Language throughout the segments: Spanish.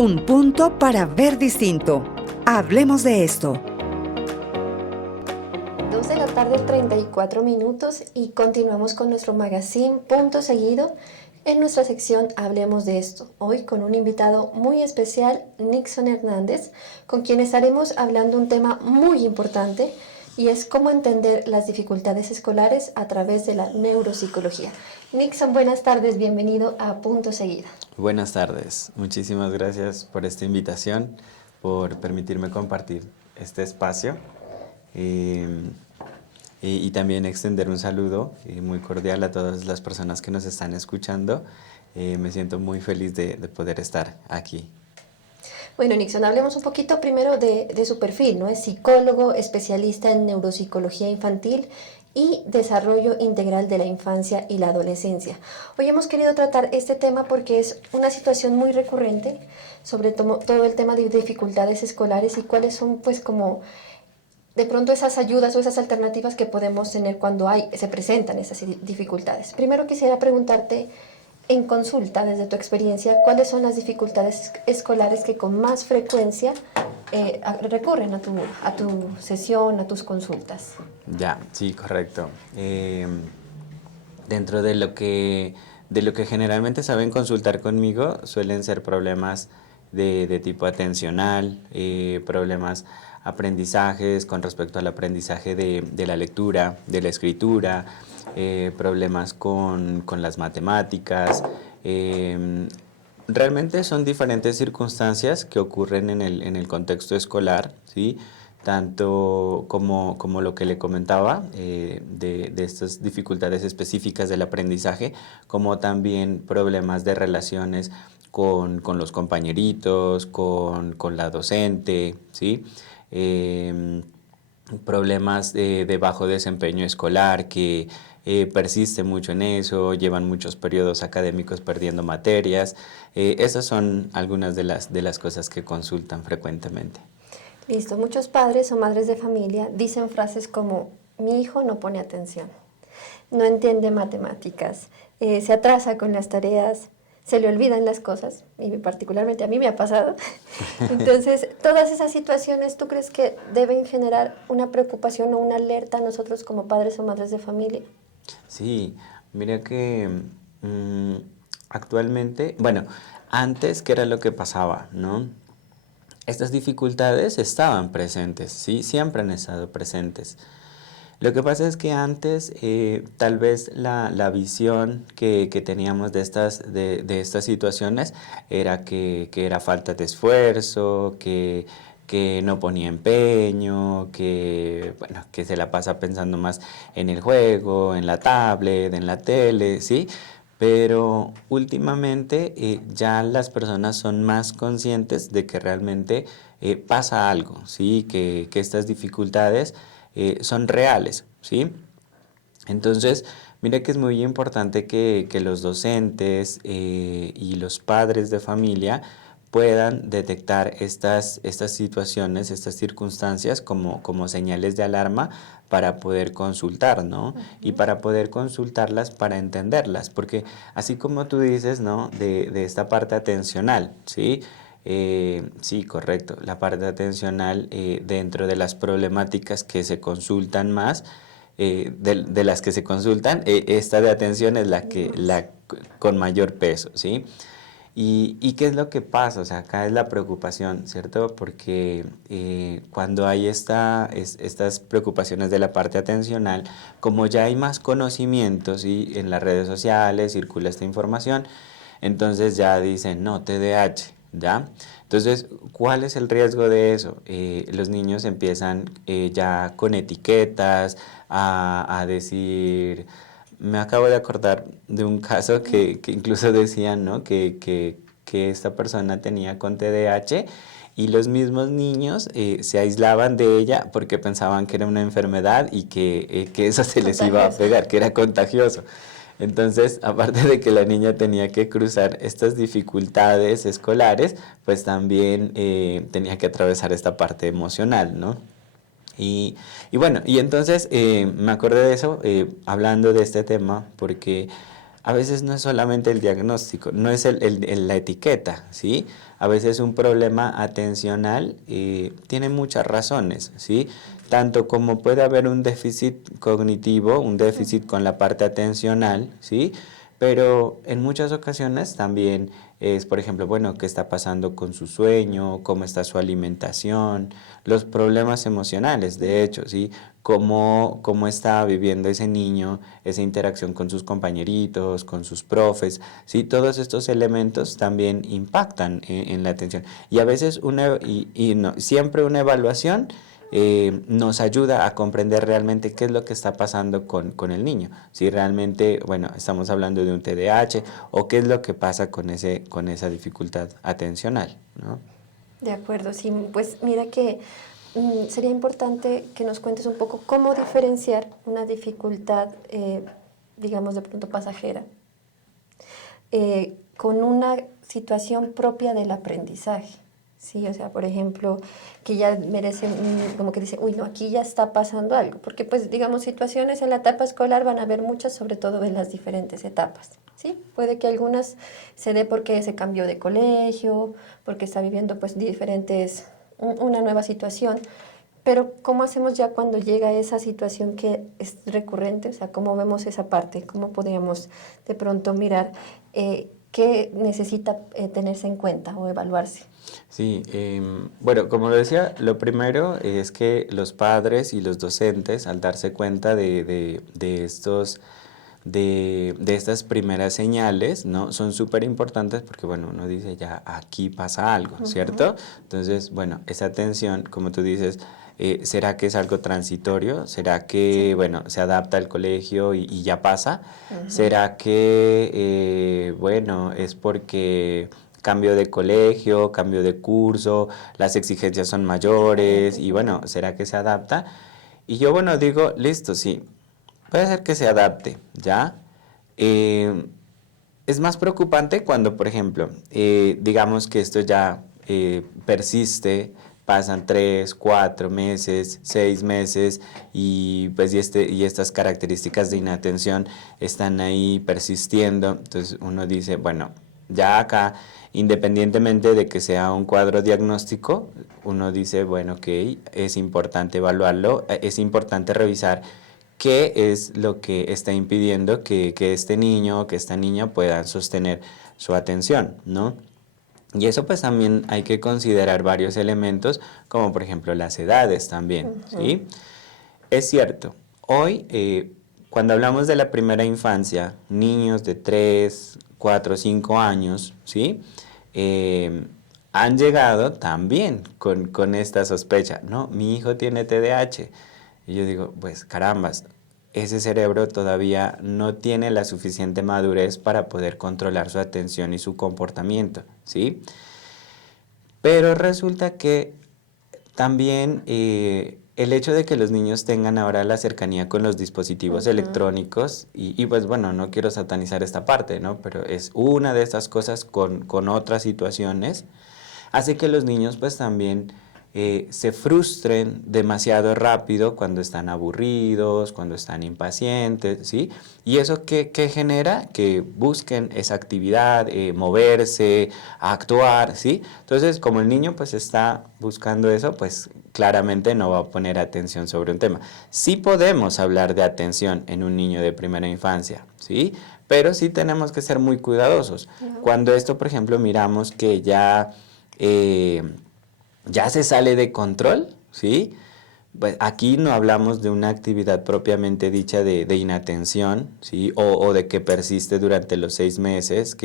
Un punto para ver distinto. Hablemos de esto. 2 de la tarde, 34 minutos, y continuamos con nuestro magazine Punto Seguido en nuestra sección Hablemos de esto. Hoy con un invitado muy especial, Nixon Hernández, con quien estaremos hablando un tema muy importante, y es cómo entender las dificultades escolares a través de la neuropsicología. Nixon, buenas tardes, bienvenido a Punto Seguido. Buenas tardes, muchísimas gracias por esta invitación, por permitirme compartir este espacio y también extender un saludo muy cordial a todas las personas que nos están escuchando. Me siento muy feliz de poder estar aquí. Bueno, Nixon, hablemos un poquito primero de su perfil, ¿no? Es psicólogo, especialista en neuropsicología infantil y desarrollo integral de la infancia y la adolescencia. Hoy hemos querido tratar este tema porque es una situación muy recurrente, sobre todo el tema de dificultades escolares y cuáles son, pues, como de pronto esas ayudas o esas alternativas que podemos tener cuando se presentan esas dificultades. Primero quisiera preguntarte, en consulta, desde tu experiencia, ¿cuáles son las dificultades escolares que con más frecuencia recurren a tu sesión, a tus consultas? Ya, sí, correcto. Dentro de lo que generalmente saben consultar conmigo, suelen ser problemas de tipo atencional, problemas aprendizajes con respecto al aprendizaje de la lectura, de la escritura, problemas con las matemáticas. Realmente son diferentes circunstancias que ocurren en el contexto escolar, ¿sí? Tanto como lo que le comentaba, de estas dificultades específicas del aprendizaje, como también problemas de relaciones con los compañeritos, con la docente, ¿sí? Problemas de bajo desempeño escolar que persiste mucho en eso, llevan muchos periodos académicos perdiendo materias. Esas son algunas de las cosas que consultan frecuentemente. Listo, muchos padres o madres de familia dicen frases como: mi hijo no pone atención, no entiende matemáticas, se atrasa con las tareas, se le olvidan las cosas, y particularmente a mí me ha pasado. Entonces, todas esas situaciones, ¿tú crees que deben generar una preocupación o una alerta a nosotros como padres o madres de familia? Sí, mira que actualmente, bueno, antes, ¿qué era lo que pasaba, no? Estas dificultades estaban presentes, ¿sí? Siempre han estado presentes. Lo que pasa es que antes tal vez la visión que teníamos de estas situaciones era que era falta de esfuerzo, que no ponía empeño, bueno, que se la pasa pensando más en el juego, en la tablet, en la tele, ¿sí? Pero últimamente ya las personas son más conscientes de que realmente pasa algo, ¿sí? Que estas dificultades son reales, ¿sí? Entonces, mira que es muy importante que los docentes y los padres de familia puedan detectar estas situaciones, estas circunstancias como señales de alarma para poder consultar, ¿no? Y para poder consultarlas para entenderlas, porque así como tú dices, ¿no? De esta parte atencional, ¿sí? Sí, correcto. La parte atencional dentro de las problemáticas que se consultan más, de las que se consultan, esta de atención es la con mayor peso, ¿sí? ¿Y qué es lo que pasa? O sea, acá es la preocupación, ¿cierto? Porque cuando hay estas preocupaciones de la parte atencional, como ya hay más conocimientos y en las redes sociales circula esta información, entonces ya dicen, no, TDAH, ¿ya? Entonces, ¿cuál es el riesgo de eso? Los niños empiezan ya con etiquetas a decir... Me acabo de acordar de un caso que incluso decían, ¿no? que esta persona tenía con TDAH y los mismos niños se aislaban de ella porque pensaban que era una enfermedad y que eso se les iba a pegar, que era contagioso. Entonces, aparte de que la niña tenía que cruzar estas dificultades escolares, pues también tenía que atravesar esta parte emocional, ¿no? Y bueno, y entonces me acordé de eso, hablando de este tema, porque a veces no es solamente el diagnóstico, no es la etiqueta, ¿sí? A veces un problema atencional tiene muchas razones, ¿sí? Tanto como puede haber un déficit cognitivo, un déficit con la parte atencional, ¿sí? Pero en muchas ocasiones también es, por ejemplo, bueno, qué está pasando con su sueño, cómo está su alimentación, los problemas emocionales, de hecho, ¿sí? Cómo está viviendo ese niño, esa interacción con sus compañeritos, con sus profes, ¿sí? Todos estos elementos también impactan en la atención. Y a veces siempre una evaluación nos ayuda a comprender realmente qué es lo que está pasando con el niño. Si realmente, bueno, estamos hablando de un TDAH o qué es lo que pasa con esa dificultad atencional, ¿no? De acuerdo, sí, pues mira que sería importante que nos cuentes un poco cómo diferenciar una dificultad, digamos, de pronto pasajera, con una situación propia del aprendizaje. Sí, o sea, por ejemplo, que ya merece, como que dice, uy, no, aquí ya está pasando algo, porque pues, digamos, situaciones en la etapa escolar van a haber muchas, sobre todo en las diferentes etapas, ¿sí? Puede que algunas se dé porque se cambió de colegio, porque está viviendo pues una nueva situación, pero ¿cómo hacemos ya cuando llega esa situación que es recurrente? O sea, ¿cómo vemos esa parte? ¿Cómo podríamos de pronto mirar qué necesita tenerse en cuenta o evaluarse? Sí, bueno, como lo decía, lo primero es que los padres y los docentes, al darse cuenta de estas primeras señales, ¿no? Son súper importantes porque, bueno, uno dice ya aquí pasa algo, ¿cierto? Entonces, bueno, esa atención, como tú dices, ¿será que es algo transitorio? ¿Será que, bueno, se adapta al colegio y ya pasa? ¿Será que, bueno, es porque cambio de colegio, cambio de curso, las exigencias son mayores y, bueno, ¿será que se adapta? Y yo, bueno, digo, listo, sí, puede ser que se adapte, ¿ya? Es más preocupante cuando, por ejemplo, digamos que esto ya persiste, pasan 3, 4 meses, 6 meses y pues y estas características de inatención están ahí persistiendo. Entonces uno dice, bueno, ya acá, independientemente de que sea un cuadro diagnóstico, uno dice, bueno, ok, es importante evaluarlo, es importante revisar qué es lo que está impidiendo que este niño o que esta niña puedan sostener su atención, ¿no? Y eso pues también hay que considerar varios elementos, como por ejemplo las edades también, ¿sí? Es cierto, hoy cuando hablamos de la primera infancia, niños de 3, 4, 5 años, ¿sí? Han llegado también con esta sospecha, ¿no? Mi hijo tiene TDAH. Y yo digo, pues carambas, ese cerebro todavía no tiene la suficiente madurez para poder controlar su atención y su comportamiento, ¿sí? Pero resulta que también el hecho de que los niños tengan ahora la cercanía con los dispositivos electrónicos, y pues bueno, no quiero satanizar esta parte, ¿no? Pero es una de estas cosas con otras situaciones, hace que los niños pues también se frustren demasiado rápido cuando están aburridos, cuando están impacientes, ¿sí? Y eso qué genera que busquen esa actividad, moverse, actuar, ¿sí? Entonces, como el niño pues está buscando eso, pues claramente no va a poner atención sobre un tema. Sí podemos hablar de atención en un niño de primera infancia, ¿sí? Pero sí tenemos que ser muy cuidadosos. Cuando esto, por ejemplo, miramos que ya se sale de control, ¿sí? Pues aquí no hablamos de una actividad propiamente dicha de inatención, ¿sí? O de que persiste durante los 6 meses,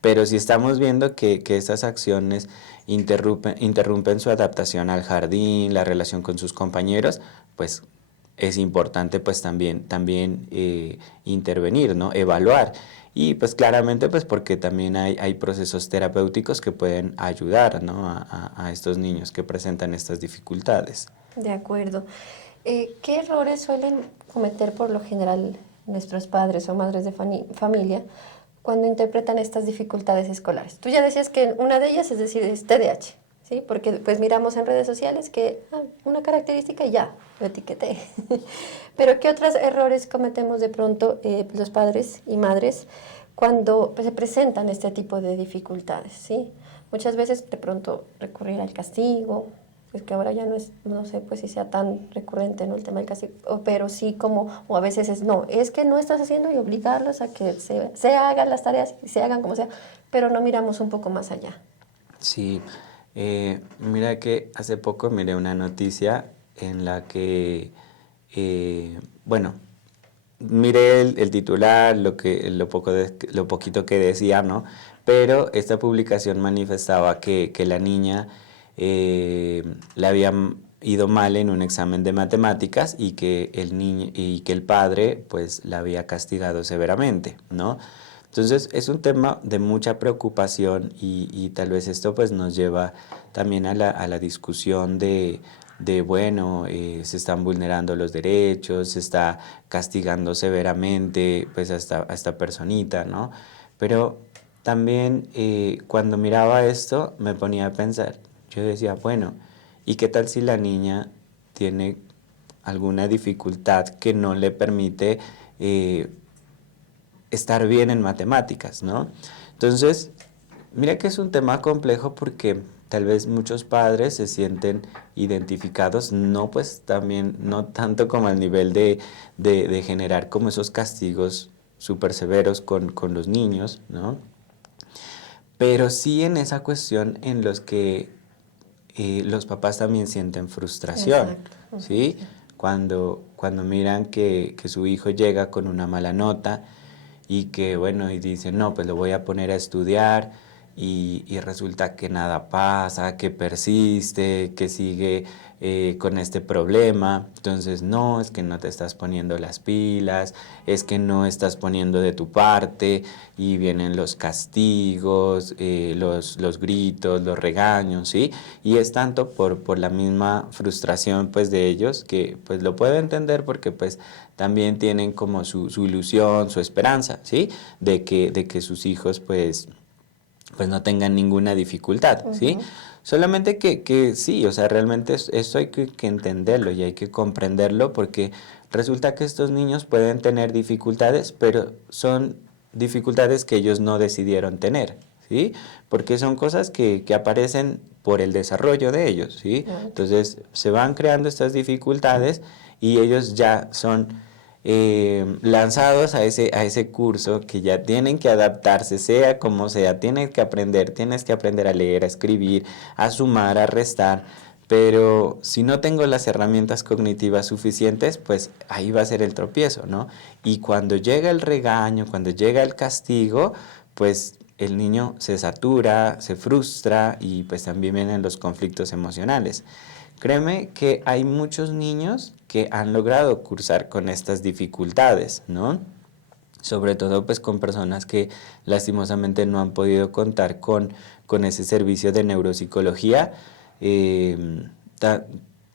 pero si estamos viendo que estas acciones interrumpen su adaptación al jardín, la relación con sus compañeros, pues es importante pues también intervenir, ¿no? Evaluar. Y pues claramente pues porque también hay procesos terapéuticos que pueden ayudar, ¿no? a estos niños que presentan estas dificultades. De acuerdo. ¿Qué errores suelen cometer por lo general nuestros padres o madres de familia cuando interpretan estas dificultades escolares? Tú ya decías que una de ellas, es decir, es TDAH, ¿sí? Porque pues miramos en redes sociales que una característica y ya, lo etiqueté. Pero ¿qué otros errores cometemos de pronto los padres y madres cuando pues, se presentan este tipo de dificultades, ¿sí? Muchas veces de pronto recurrir al castigo, pues que ahora ya no es, no sé pues si sea tan recurrente, ¿no? El tema del castigo, pero sí como, o a veces es, no, es que no estás haciendo y obligarlos a que se hagan las tareas y se hagan como sea, pero no miramos un poco más allá. Sí, mira que hace poco miré una noticia en la que, bueno, miré el titular, lo poquito que decía, ¿no? Pero esta publicación manifestaba que la niña le había ido mal en un examen de matemáticas y que el niño y que el padre pues la había castigado severamente, ¿no? Entonces es un tema de mucha preocupación y tal vez esto pues nos lleva también a la discusión de bueno, se están vulnerando los derechos, se está castigando severamente pues a esta personita, ¿no? Pero también cuando miraba esto me ponía a pensar, yo decía, bueno, ¿y qué tal si la niña tiene alguna dificultad que no le permite estar bien en matemáticas, ¿no? Entonces, mira que es un tema complejo porque tal vez muchos padres se sienten identificados, no pues también, no tanto como al nivel de generar como esos castigos súper severos con los niños, ¿no? Pero sí en esa cuestión en los que los papás también sienten frustración, Exacto. ¿sí? Sí. Cuando miran que su hijo llega con una mala nota y que, bueno, y dicen, no, pues lo voy a poner a estudiar y resulta que nada pasa, que persiste, que sigue con este problema. Entonces, no, es que no te estás poniendo las pilas, es que no estás poniendo de tu parte y vienen los castigos, los gritos, los regaños, ¿sí? Y es tanto por la misma frustración, pues, de ellos que, pues, lo puedo entender porque, pues, también tienen como su ilusión, su esperanza, ¿sí? De que sus hijos, pues no tengan ninguna dificultad, ¿sí? Ujú. Solamente que sí, o sea, realmente esto hay que entenderlo y hay que comprenderlo porque resulta que estos niños pueden tener dificultades, pero son dificultades que ellos no decidieron tener, ¿sí? Porque son cosas que aparecen por el desarrollo de ellos, ¿sí? Claro. Entonces se van creando estas dificultades y ellos ya son lanzados a ese curso que ya tienen que adaptarse, sea como sea, tienes que aprender a leer, a escribir, a sumar, a restar, pero si no tengo las herramientas cognitivas suficientes, pues ahí va a ser el tropiezo, ¿no? Y cuando llega el regaño, cuando llega el castigo, pues el niño se satura, se frustra y pues también vienen los conflictos emocionales. Créeme que hay muchos niños que han logrado cursar con estas dificultades, ¿no? Sobre todo pues con personas que lastimosamente no han podido contar con ese servicio de neuropsicología, ta-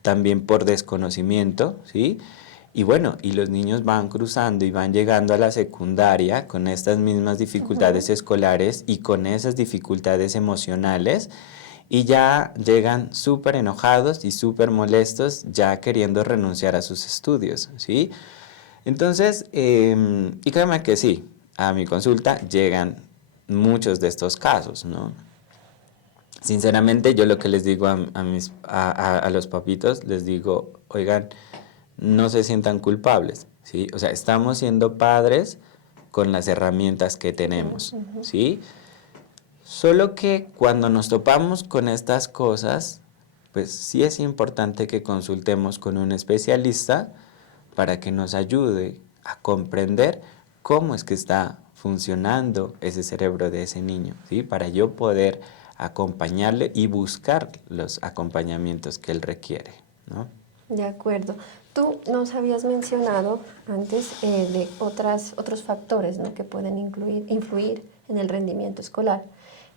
también por desconocimiento, ¿sí? Y bueno, y los niños van cruzando y van llegando a la secundaria con estas mismas dificultades Ujú. escolares y con esas dificultades emocionales y ya llegan súper enojados y súper molestos, ya queriendo renunciar a sus estudios, ¿sí? Entonces, y créeme que sí, a mi consulta llegan muchos de estos casos, ¿no? Sinceramente, yo lo que les digo a los papitos, les digo, oigan, no se sientan culpables, ¿sí? O sea, estamos siendo padres con las herramientas que tenemos, Ujú. ¿sí? Solo que cuando nos topamos con estas cosas, pues sí es importante que consultemos con un especialista para que nos ayude a comprender cómo es que está funcionando ese cerebro de ese niño, ¿sí? Para yo poder acompañarle y buscar los acompañamientos que él requiere, ¿no? De acuerdo. Tú nos habías mencionado antes de otros factores, ¿no? Que pueden influir en el rendimiento escolar.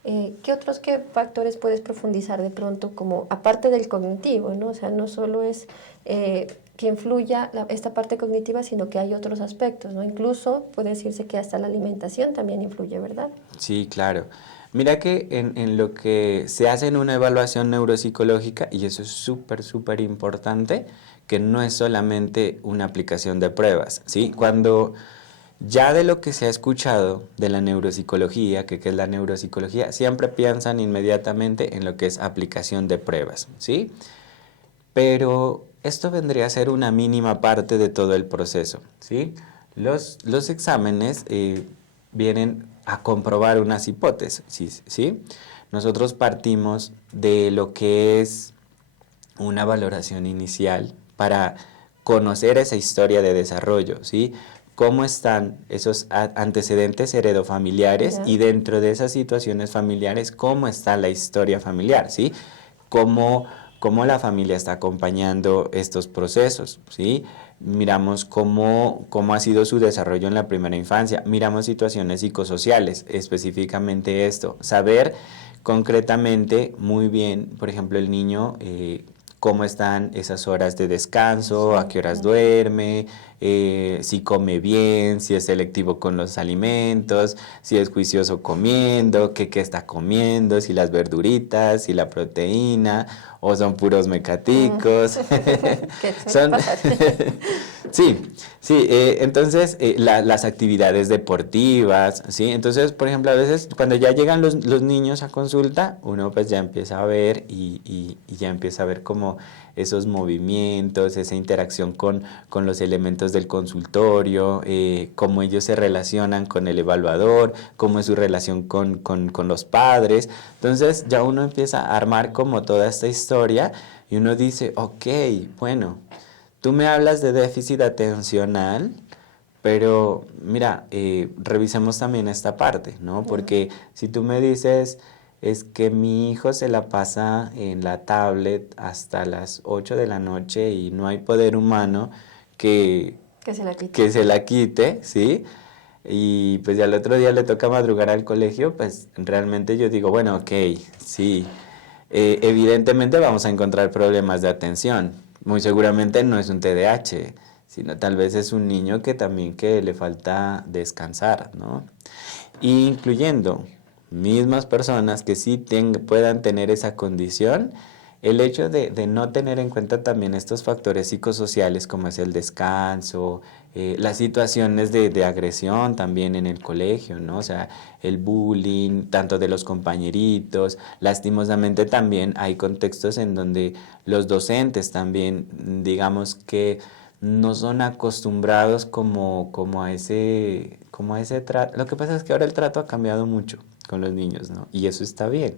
¿Qué factores puedes profundizar de pronto como aparte del cognitivo, ¿no? O sea, no solo es que influya esta parte cognitiva, sino que hay otros aspectos, ¿no? Incluso puede decirse que hasta la alimentación también influye, ¿verdad? Sí, claro. Mira que en lo que se hace en una evaluación neuropsicológica, y eso es súper, súper importante, que no es solamente una aplicación de pruebas, ¿sí? Cuando ya de lo que se ha escuchado de la neuropsicología, que qué es la neuropsicología, siempre piensan inmediatamente en lo que es aplicación de pruebas, ¿sí? Pero esto vendría a ser una mínima parte de todo el proceso, ¿sí? Los exámenes vienen a comprobar unas hipótesis, ¿sí? Nosotros partimos de lo que es una valoración inicial para conocer esa historia de desarrollo, ¿sí? Cómo están esos antecedentes heredofamiliares y dentro de esas situaciones familiares, cómo está la historia familiar, ¿sí? Cómo la familia está acompañando estos procesos, ¿sí? Miramos cómo ha sido su desarrollo en la primera infancia, miramos situaciones psicosociales, específicamente esto, saber concretamente muy bien, por ejemplo, el niño, cómo están esas horas de descanso, a qué horas duerme, si come bien, si es selectivo con los alimentos, si es juicioso comiendo, qué está comiendo, si las verduritas, si la proteína, o son puros mecaticos. ¿Qué Son pasar? sí, entonces las actividades deportivas, ¿sí? Entonces, por ejemplo, a veces cuando ya llegan los niños a consulta, uno pues ya empieza a ver y ya empieza a ver como esos movimientos, esa interacción con los elementos del consultorio, cómo ellos se relacionan con el evaluador, cómo es su relación con los padres. Entonces ya uno empieza a armar como toda esta historia y uno dice, ok, bueno, tú me hablas de déficit atencional, pero mira, revisemos también esta parte, ¿no? Porque si tú me dices, es que mi hijo se la pasa en la tablet hasta las 8 de la noche y no hay poder humano que, Que se la quite. que se la quite, ¿sí? Y pues ya el otro día le toca madrugar al colegio, pues realmente yo digo, bueno, ok, sí, evidentemente vamos a encontrar problemas de atención. Muy seguramente no es un TDAH, sino tal vez es un niño que también que le falta descansar, ¿no? Incluyendo mismas personas que sí puedan tener esa condición, el hecho de no tener en cuenta también estos factores psicosociales como es el descanso, las situaciones de agresión también en el colegio, ¿no? O sea, el bullying, tanto de los compañeritos, lastimosamente también hay contextos en donde los docentes también, digamos que no son acostumbrados como a ese trato. Lo que pasa es que ahora el trato ha cambiado mucho con los niños, ¿no? Y eso está bien.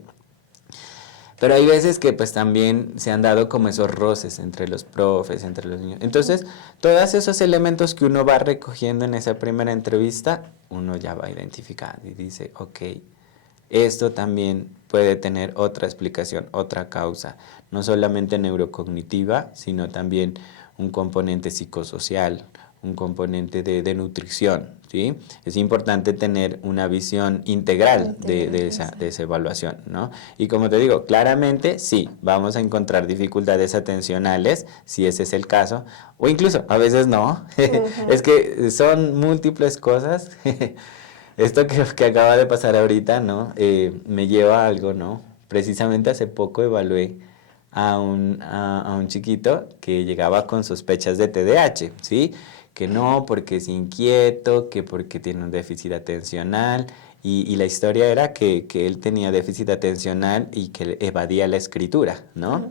Pero hay veces que pues también se han dado como esos roces entre los profes, entre los niños. Entonces, todos esos elementos que uno va recogiendo en esa primera entrevista, uno ya va identificando y dice, ok, esto también puede tener otra explicación, otra causa, no solamente neurocognitiva, sino también un componente psicosocial, un componente de nutrición, ¿sí? Es importante tener una visión integral de esa evaluación, ¿no? Y como te digo, claramente sí, vamos a encontrar dificultades atencionales, si ese es el caso, o incluso a veces no, es que son múltiples cosas. Esto que acaba de pasar ahorita, ¿no? Me lleva a algo, ¿no? Precisamente hace poco evalué a un chiquito que llegaba con sospechas de TDAH, ¿sí? Que no, porque es inquieto, que porque tiene un déficit atencional, y la historia era que él tenía déficit atencional y que evadía la escritura, ¿no?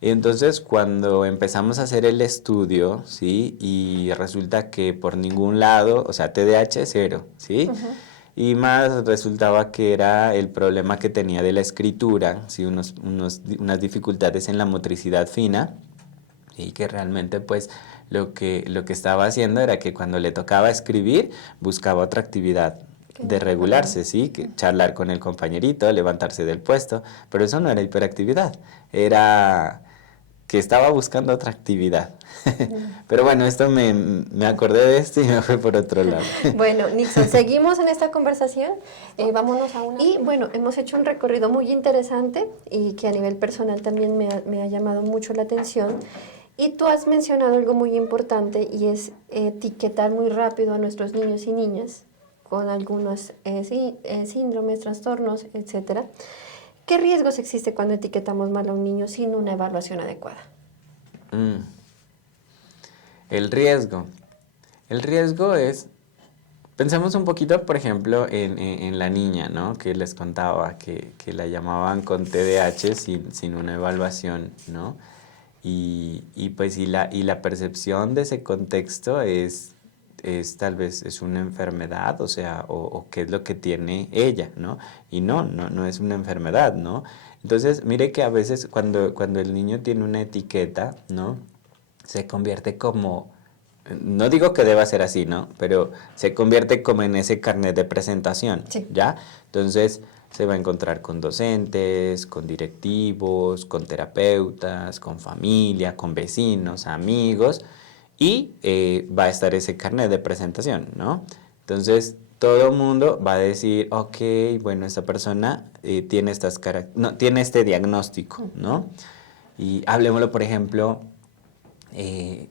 Entonces, cuando empezamos a hacer el estudio, ¿sí? Y resulta que por ningún lado, o sea, TDAH cero, ¿sí? Y más resultaba que era el problema que tenía de la escritura, ¿sí? Unas dificultades en la motricidad fina, y que realmente pues lo que estaba haciendo era que cuando le tocaba escribir buscaba otra actividad de regularse, ¿sí? Que charlar con el compañerito, levantarse del puesto, pero eso no era hiperactividad, era que estaba buscando otra actividad. Pero bueno, esto me acordé de esto y me fui por otro lado. Bueno, Nixon, seguimos en esta conversación. Vámonos a una. Y bueno, hemos hecho un recorrido muy interesante y que a nivel personal también me ha llamado mucho la atención. Y tú has mencionado algo muy importante y es etiquetar muy rápido a nuestros niños y niñas con algunos síndromes, trastornos, etcétera. ¿Qué riesgos existe cuando etiquetamos mal a un niño sin una evaluación adecuada? El riesgo. El riesgo es, pensemos un poquito, por ejemplo, en la niña, ¿no? Que les contaba, que la llamaban con TDAH sin una evaluación, ¿no? Y pues y la percepción de ese contexto es tal vez es una enfermedad, o sea, o qué es lo que tiene ella, ¿no? Y no es una enfermedad, ¿no? Entonces, mire que a veces cuando el niño tiene una etiqueta, ¿no? Se convierte como, no digo que deba ser así, ¿no? Pero se convierte como en ese carnet de presentación, Sí. ¿ya? Entonces se va a encontrar con docentes, con directivos, con terapeutas, con familia, con vecinos, amigos, y va a estar ese carnet de presentación, ¿no? Entonces todo el mundo va a decir, ok, bueno, esta persona tiene tiene este diagnóstico, ¿no? Y hablemoslo, por ejemplo, eh,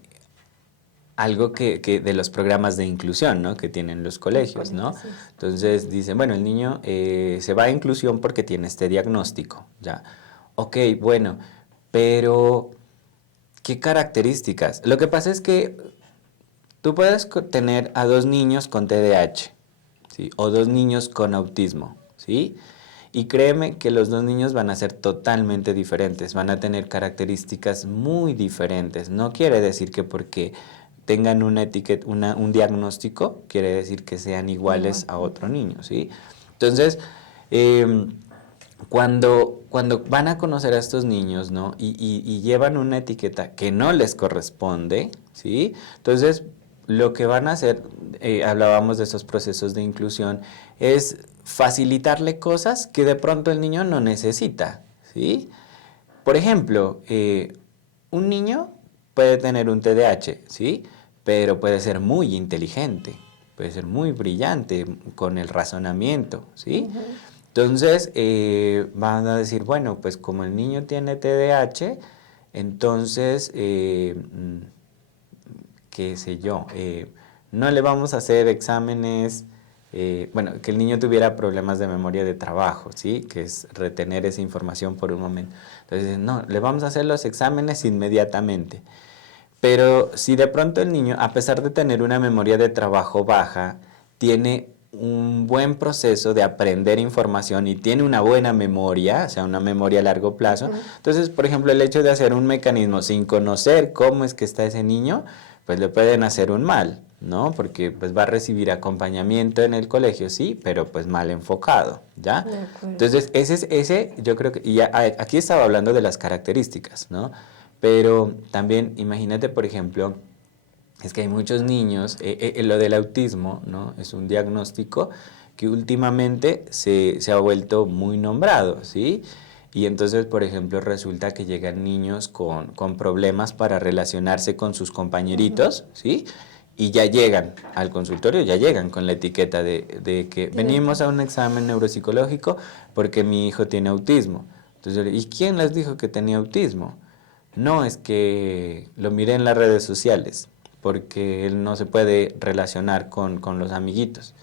algo que de los programas de inclusión, ¿no? Que tienen los colegios, ¿no? Sí. Entonces dicen, bueno, el niño se va a inclusión porque tiene este diagnóstico, ¿ya? Ok, bueno, pero ¿qué características? Lo que pasa es que tú puedes tener a 2 niños con TDAH, ¿sí? O 2 niños con autismo, ¿sí? Y créeme que los 2 niños van a ser totalmente diferentes, van a tener características muy diferentes. No quiere decir que porque tengan una etiqueta, un diagnóstico, quiere decir que sean iguales a otro niño, ¿sí? Entonces, eh, cuando van a conocer a estos niños, ¿no? Y llevan una etiqueta que no les corresponde, ¿sí? Entonces, lo que van a hacer, hablábamos de esos procesos de inclusión, es facilitarle cosas que de pronto el niño no necesita, ¿sí? Por ejemplo, un niño puede tener un TDAH, ¿sí? Pero puede ser muy inteligente, puede ser muy brillante con el razonamiento, ¿sí? Entonces, van a decir, bueno, pues como el niño tiene TDAH, entonces, qué sé yo, no le vamos a hacer exámenes, bueno, que el niño tuviera problemas de memoria de trabajo, ¿sí? Que es retener esa información por un momento. Entonces, no, le vamos a hacer los exámenes inmediatamente. Pero si de pronto el niño, a pesar de tener una memoria de trabajo baja, tiene un buen proceso de aprender información y tiene una buena memoria, o sea, una memoria a largo plazo, entonces, por ejemplo, el hecho de hacer un mecanismo sin conocer cómo es que está ese niño, pues le pueden hacer un mal, ¿no? Porque pues va a recibir acompañamiento en el colegio, sí, pero pues mal enfocado, ¿ya? Entonces, ese yo creo que, y aquí estaba hablando de las características, ¿no? Pero también imagínate, por ejemplo, es que hay muchos niños, lo del autismo, ¿no? Es un diagnóstico que últimamente se ha vuelto muy nombrado, ¿sí? Y entonces, por ejemplo, resulta que llegan niños con problemas para relacionarse con sus compañeritos, ¿sí? Y ya llegan al consultorio, ya llegan con la etiqueta de que venimos a un examen neuropsicológico porque mi hijo tiene autismo. Entonces, ¿y quién les dijo que tenía autismo? No, es que lo miré en las redes sociales, porque él no se puede relacionar con los amiguitos.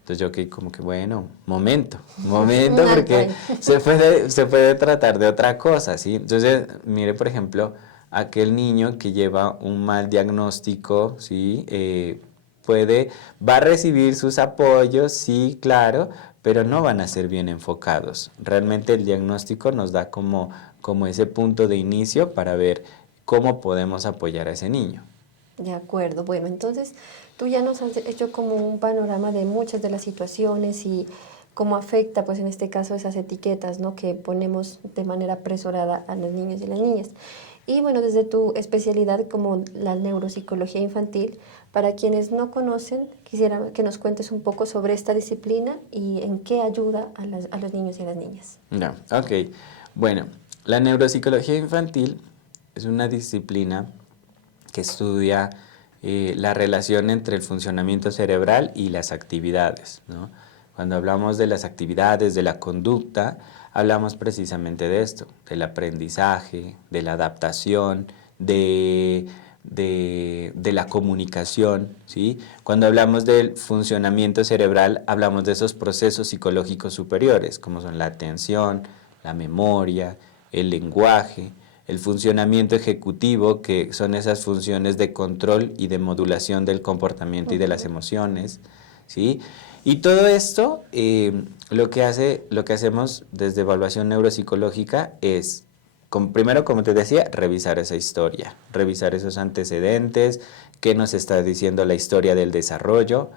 Entonces yo que como que, bueno, momento, porque se puede tratar de otra cosa, ¿sí? Entonces, mire, por ejemplo, aquel niño que lleva un mal diagnóstico, ¿sí? Va a recibir sus apoyos, sí, claro, pero no van a ser bien enfocados. Realmente el diagnóstico nos da como ese punto de inicio para ver cómo podemos apoyar a ese niño. De acuerdo. Bueno, entonces tú ya nos has hecho como un panorama de muchas de las situaciones y cómo afecta, pues en este caso, esas etiquetas, ¿no? Que ponemos de manera apresurada a los niños y las niñas. Y bueno, desde tu especialidad como la neuropsicología infantil, para quienes no conocen, quisiera que nos cuentes un poco sobre esta disciplina y en qué ayuda a los niños y a las niñas. No, ok. Bueno, la neuropsicología infantil es una disciplina que estudia la relación entre el funcionamiento cerebral y las actividades, ¿no? Cuando hablamos de las actividades, de la conducta, hablamos precisamente de esto, del aprendizaje, de la adaptación, de la comunicación, ¿sí? Cuando hablamos del funcionamiento cerebral, hablamos de esos procesos psicológicos superiores, como son la atención, la memoria, el lenguaje, el funcionamiento ejecutivo, que son esas funciones de control y de modulación del comportamiento y de las emociones, ¿sí? Y todo esto, lo que hacemos desde evaluación neuropsicológica es, primero, como te decía, revisar esa historia, revisar esos antecedentes, qué nos está diciendo la historia del desarrollo,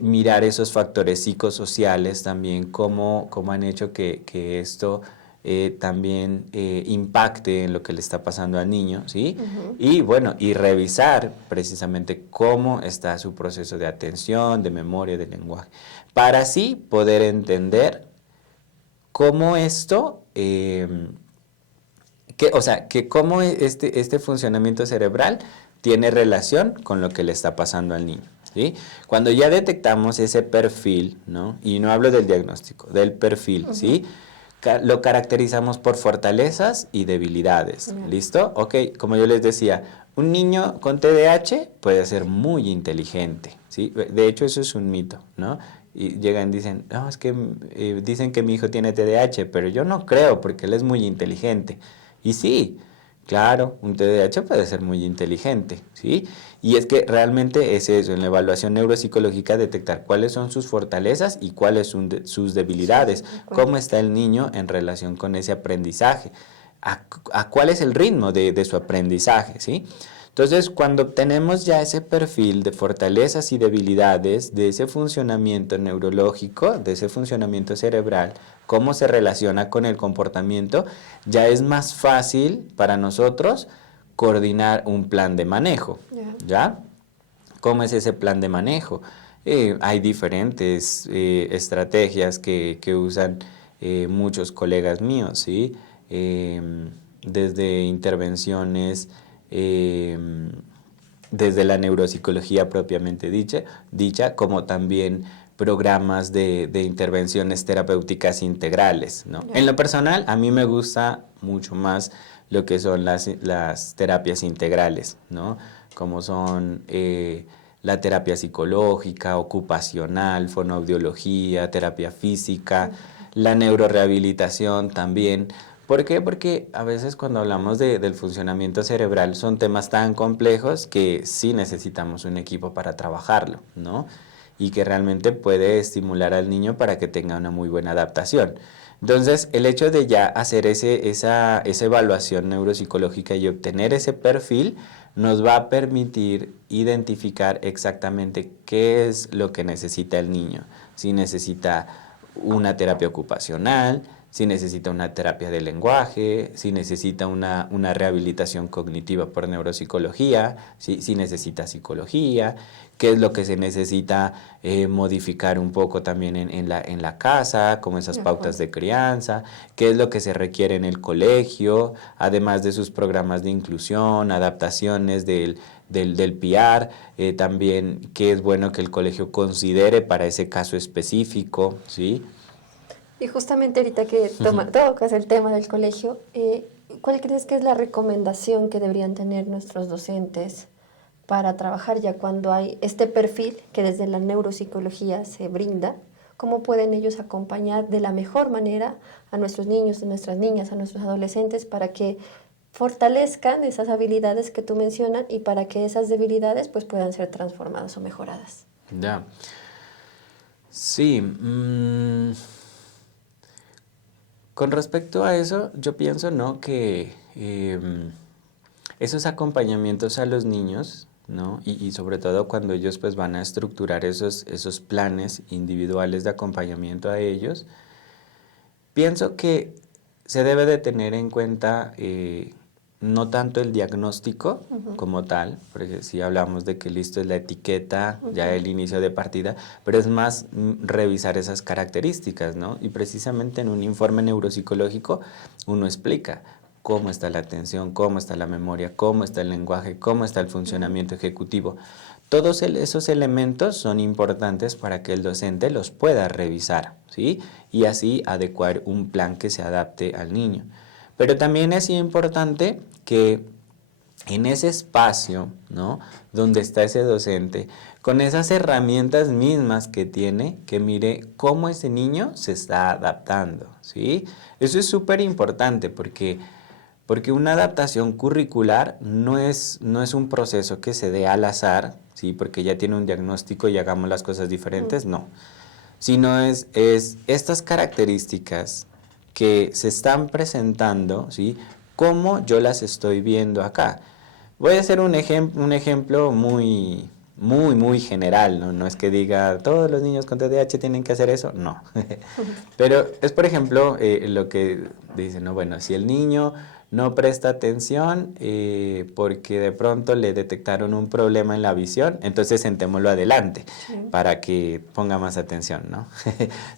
mirar esos factores psicosociales también, cómo han hecho que esto también impacte en lo que le está pasando al niño, ¿sí? Y bueno, y revisar precisamente cómo está su proceso de atención, de memoria, de lenguaje, para así poder entender cómo esto, que cómo este funcionamiento cerebral tiene relación con lo que le está pasando al niño, ¿sí? Cuando ya detectamos ese perfil, ¿no? Y no hablo del diagnóstico, del perfil, ¿sí? Lo caracterizamos por fortalezas y debilidades, ¿listo? Ok, como yo les decía, un niño con TDAH puede ser muy inteligente, ¿sí? De hecho, eso es un mito, ¿no? Y llegan y dicen, no, es que dicen que mi hijo tiene TDAH, pero yo no creo porque él es muy inteligente. Y sí, claro, un TDAH puede ser muy inteligente, ¿sí? Y es que realmente es eso, en la evaluación neuropsicológica, detectar cuáles son sus fortalezas y cuáles son sus debilidades, cómo está el niño en relación con ese aprendizaje, a cuál es el ritmo de su aprendizaje, ¿sí? Entonces, cuando obtenemos ya ese perfil de fortalezas y debilidades, de ese funcionamiento neurológico, de ese funcionamiento cerebral, cómo se relaciona con el comportamiento, ya es más fácil para nosotros coordinar un plan de manejo, ¿ya? ¿Cómo es ese plan de manejo? Hay diferentes estrategias que usan muchos colegas míos, ¿sí? Desde intervenciones, desde la neuropsicología propiamente dicha, como también programas de intervenciones terapéuticas integrales, ¿no? En lo personal, a mí me gusta mucho más lo que son las terapias integrales, ¿no? Como son la terapia psicológica, ocupacional, fonoaudiología, terapia física, la neurorehabilitación también. ¿Por qué? Porque a veces cuando hablamos del funcionamiento cerebral son temas tan complejos que sí necesitamos un equipo para trabajarlo, ¿no? Y que realmente puede estimular al niño para que tenga una muy buena adaptación. Entonces, el hecho de ya hacer esa evaluación neuropsicológica y obtener ese perfil nos va a permitir identificar exactamente qué es lo que necesita el niño. Si necesita una terapia ocupacional, si necesita una terapia de lenguaje, si necesita una rehabilitación cognitiva por neuropsicología, si necesita psicología, qué es lo que se necesita modificar un poco también en la casa, como esas pautas de crianza, qué es lo que se requiere en el colegio, además de sus programas de inclusión, adaptaciones del PIAR, también qué es bueno que el colegio considere para ese caso específico, ¿sí? Y justamente ahorita que tocas el tema del colegio, ¿cuál crees que es la recomendación que deberían tener nuestros docentes para trabajar ya cuando hay este perfil que desde la neuropsicología se brinda? ¿Cómo pueden ellos acompañar de la mejor manera a nuestros niños, a nuestras niñas, a nuestros adolescentes para que fortalezcan esas habilidades que tú mencionas y para que esas debilidades pues puedan ser transformadas o mejoradas? Ya. Sí. Con respecto a eso, yo pienso, ¿no?, que esos acompañamientos a los niños, ¿no?, y sobre todo cuando ellos pues van a estructurar esos planes individuales de acompañamiento a ellos, pienso que se debe de tener en cuenta no tanto el diagnóstico como tal, porque si hablamos de que listo es la etiqueta, ya el inicio de partida, pero es más revisar esas características, ¿no? Y precisamente en un informe neuropsicológico uno explica cómo está la atención, cómo está la memoria, cómo está el lenguaje, cómo está el funcionamiento ejecutivo. Todos esos elementos son importantes para que el docente los pueda revisar, ¿sí? Y así adecuar un plan que se adapte al niño. Pero también es importante que en ese espacio, ¿no? Donde está ese docente, con esas herramientas mismas que tiene, que mire cómo ese niño se está adaptando, ¿sí? Eso es súper importante porque una adaptación curricular no es un proceso que se dé al azar, ¿sí? Porque ya tiene un diagnóstico y hagamos las cosas diferentes, no. Sino es estas características que se están presentando, ¿sí? Cómo yo las estoy viendo acá. Voy a hacer un ejemplo muy general, ¿no? No es que diga todos los niños con TDAH tienen que hacer eso, no. Pero es, por ejemplo, lo que dicen, ¿no? Bueno, si el niño no presta atención porque de pronto le detectaron un problema en la visión, entonces sentémoslo adelante para que ponga más atención, ¿no?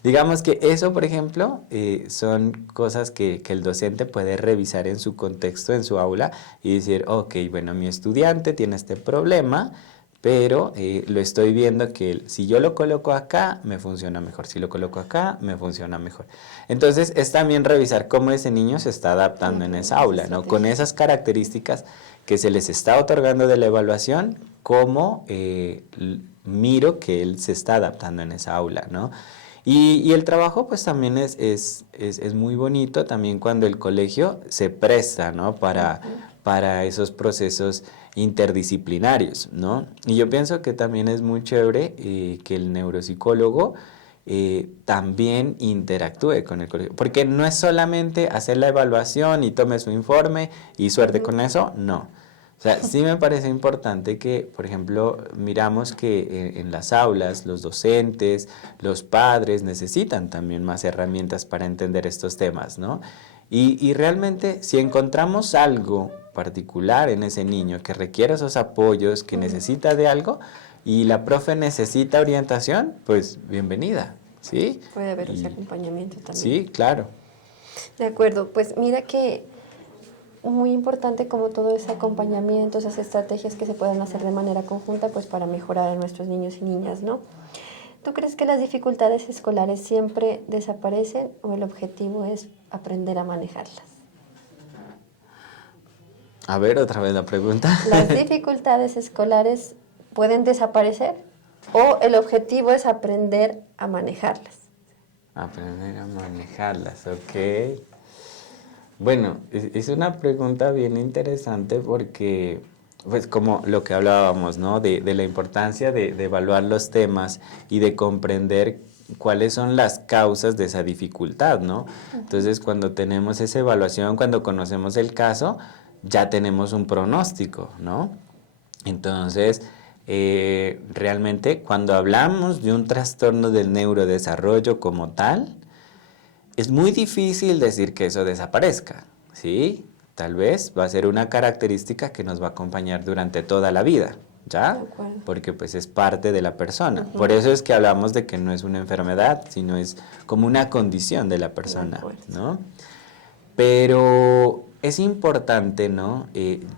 Digamos que eso, por ejemplo, son cosas que el docente puede revisar en su contexto, en su aula, y decir, ok, bueno, mi estudiante tiene este problema, pero lo estoy viendo que si yo lo coloco acá, me funciona mejor. Si lo coloco acá, me funciona mejor. Entonces, es también revisar cómo ese niño se está adaptando en esa aula, ¿no? Con esas características que se les está otorgando de la evaluación, cómo miro que él se está adaptando en esa aula, ¿no? Y el trabajo pues también es muy bonito también cuando el colegio se presta, ¿no? Para esos procesos interdisciplinarios, ¿no? Y yo pienso que también es muy chévere que el neuropsicólogo también interactúe con el colegio, porque no es solamente hacer la evaluación y tome su informe y suerte con eso, no. O sea, sí me parece importante que, por ejemplo, miramos que en las aulas los docentes, los padres necesitan también más herramientas para entender estos temas, ¿no? Y realmente si encontramos algo particular en ese niño que requiere esos apoyos, que necesita de algo y la profe necesita orientación, pues bienvenida, ¿sí? Puede haber ese acompañamiento también. Sí, claro. De acuerdo, pues mira que muy importante como todo ese acompañamiento, esas estrategias que se puedan hacer de manera conjunta pues para mejorar a nuestros niños y niñas, ¿no? ¿Tú crees que las dificultades escolares siempre desaparecen o el objetivo es aprender a manejarlas? A ver, otra vez la pregunta. ¿Las dificultades escolares pueden desaparecer o el objetivo es aprender a manejarlas? Aprender a manejarlas, ok. Bueno, es una pregunta bien interesante porque, pues como lo que hablábamos, ¿no? De la importancia de evaluar los temas y de comprender cuáles son las causas de esa dificultad, ¿no? Entonces, cuando tenemos esa evaluación, cuando conocemos el caso, ya tenemos un pronóstico, ¿no? Entonces, realmente cuando hablamos de un trastorno del neurodesarrollo como tal, es muy difícil decir que eso desaparezca, ¿sí? Tal vez va a ser una característica que nos va a acompañar durante toda la vida, ¿ya? Porque pues es parte de la persona. Por eso es que hablamos de que no es una enfermedad, sino es como una condición de la persona, ¿no? Pero es importante, ¿no?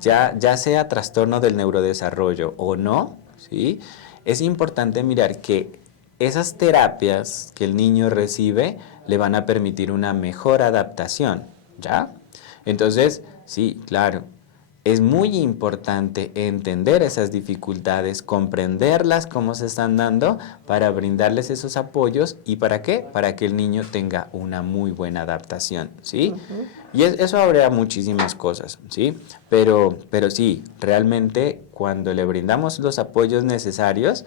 Ya sea trastorno del neurodesarrollo o no, ¿sí? Es importante mirar que esas terapias que el niño recibe le van a permitir una mejor adaptación, ¿ya? Entonces, sí, claro, es muy importante entender esas dificultades, comprenderlas, cómo se están dando, para brindarles esos apoyos. ¿Y para qué? Para que el niño tenga una muy buena adaptación, ¿sí? Y eso abre muchísimas cosas, ¿sí? Pero sí, realmente cuando le brindamos los apoyos necesarios,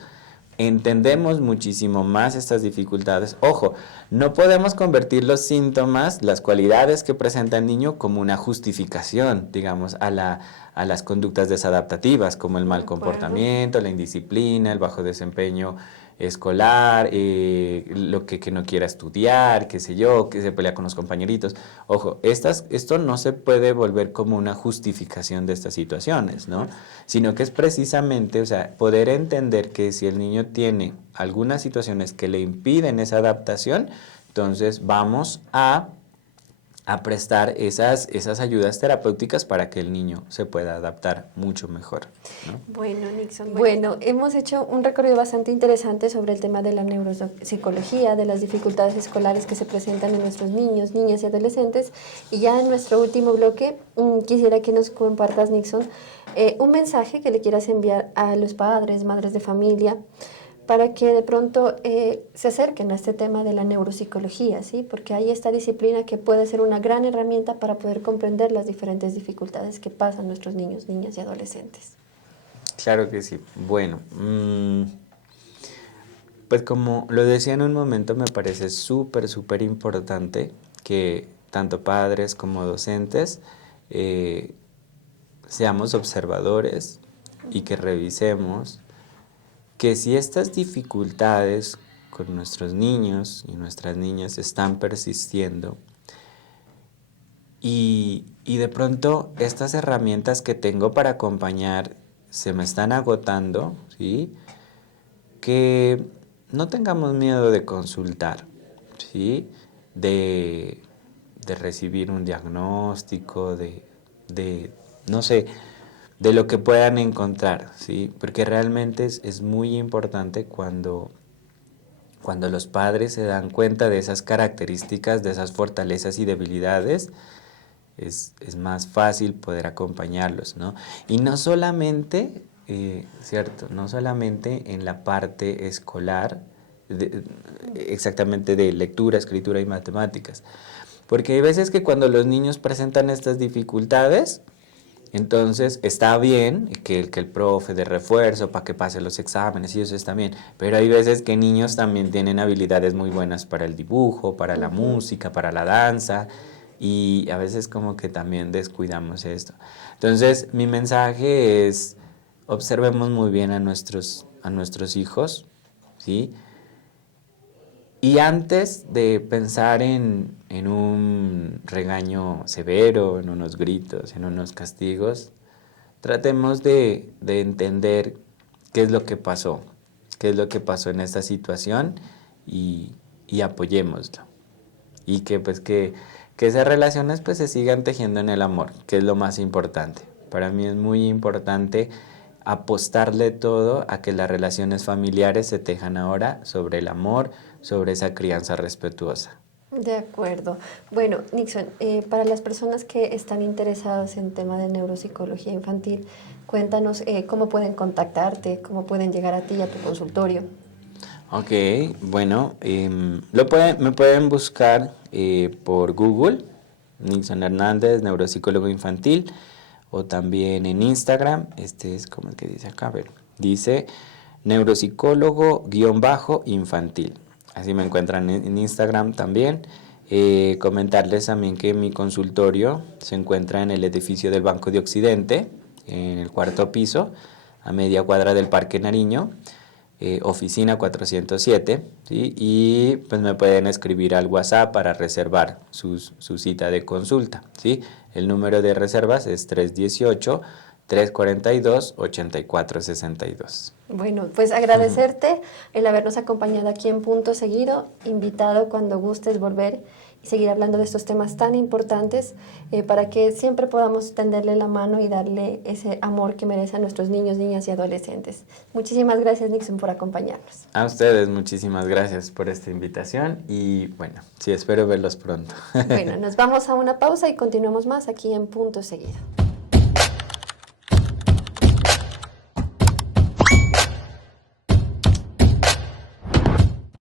entendemos muchísimo más estas dificultades. Ojo, no podemos convertir los síntomas, las cualidades que presenta el niño como una justificación, digamos, a las conductas desadaptativas, como el mal comportamiento, la indisciplina, el bajo desempeño escolar, lo que no quiera estudiar, qué sé yo, que se pelea con los compañeritos. Ojo, esto no se puede volver como una justificación de estas situaciones, ¿no? Sino que es precisamente, o sea, poder entender que si el niño tiene algunas situaciones que le impiden esa adaptación, entonces vamos a a prestar esas ayudas terapéuticas para que el niño se pueda adaptar mucho mejor, ¿no? Bueno, Nixon, bueno, hemos hecho un recorrido bastante interesante sobre el tema de la neuropsicología, de las dificultades escolares que se presentan en nuestros niños, niñas y adolescentes. Y ya en nuestro último bloque, quisiera que nos compartas, Nixon, un mensaje que le quieras enviar a los padres, madres de familia, para que de pronto se acerquen a este tema de la neuropsicología, ¿sí? Porque hay esta disciplina que puede ser una gran herramienta para poder comprender las diferentes dificultades que pasan nuestros niños, niñas y adolescentes. Claro que sí. Bueno, pues como lo decía en un momento, me parece súper importante que tanto padres como docentes seamos observadores y que revisemos que si estas dificultades con nuestros niños y nuestras niñas están persistiendo y de pronto estas herramientas que tengo para acompañar se me están agotando, ¿sí? Que no tengamos miedo de consultar, ¿sí? De recibir un diagnóstico, no sé, de lo que puedan encontrar, ¿sí? Porque realmente es muy importante cuando los padres se dan cuenta de esas características, de esas fortalezas y debilidades, es más fácil poder acompañarlos, ¿no? Y no solamente, ¿cierto? No solamente en la parte escolar, exactamente de lectura, escritura y matemáticas, porque hay veces que cuando los niños presentan estas dificultades, entonces está bien que el profe de refuerzo para que pase los exámenes y eso está bien, pero hay veces que niños también tienen habilidades muy buenas para el dibujo, para la música, para la danza y a veces como que también descuidamos esto. Entonces mi mensaje es observemos muy bien a nuestros hijos, ¿sí? Y antes de pensar en un regaño severo, en unos gritos, en unos castigos, tratemos de entender qué es lo que pasó en esta situación y apoyémoslo. Y que esas relaciones pues se sigan tejiendo en el amor, que es lo más importante. Para mí es muy importante apostarle todo a que las relaciones familiares se tejan ahora sobre el amor, sobre esa crianza respetuosa. De acuerdo. Bueno, Nixon, para las personas que están interesadas en tema de neuropsicología infantil, cuéntanos cómo pueden contactarte, cómo pueden llegar a ti y a tu consultorio. Ok, bueno, me pueden buscar por Google, Nixon Hernández, neuropsicólogo infantil, o también en Instagram, este es como el que dice acá, a ver, dice neuropsicólogo_infantil. Así me encuentran en Instagram también. Comentarles también que mi consultorio se encuentra en el edificio del Banco de Occidente, en el 4º piso, a media cuadra del Parque Nariño, oficina 407, ¿sí? Y pues me pueden escribir al WhatsApp para reservar su cita de consulta, ¿sí? El número de reservas es 318-342-8462. Bueno, pues agradecerte el habernos acompañado aquí en Punto Seguido, invitado cuando gustes volver y seguir hablando de estos temas tan importantes para que siempre podamos tenderle la mano y darle ese amor que merecen a nuestros niños, niñas y adolescentes. Muchísimas gracias, Nixon, por acompañarnos. A ustedes, muchísimas gracias por esta invitación y bueno, sí, espero verlos pronto. Bueno, nos vamos a una pausa y continuamos más aquí en Punto Seguido.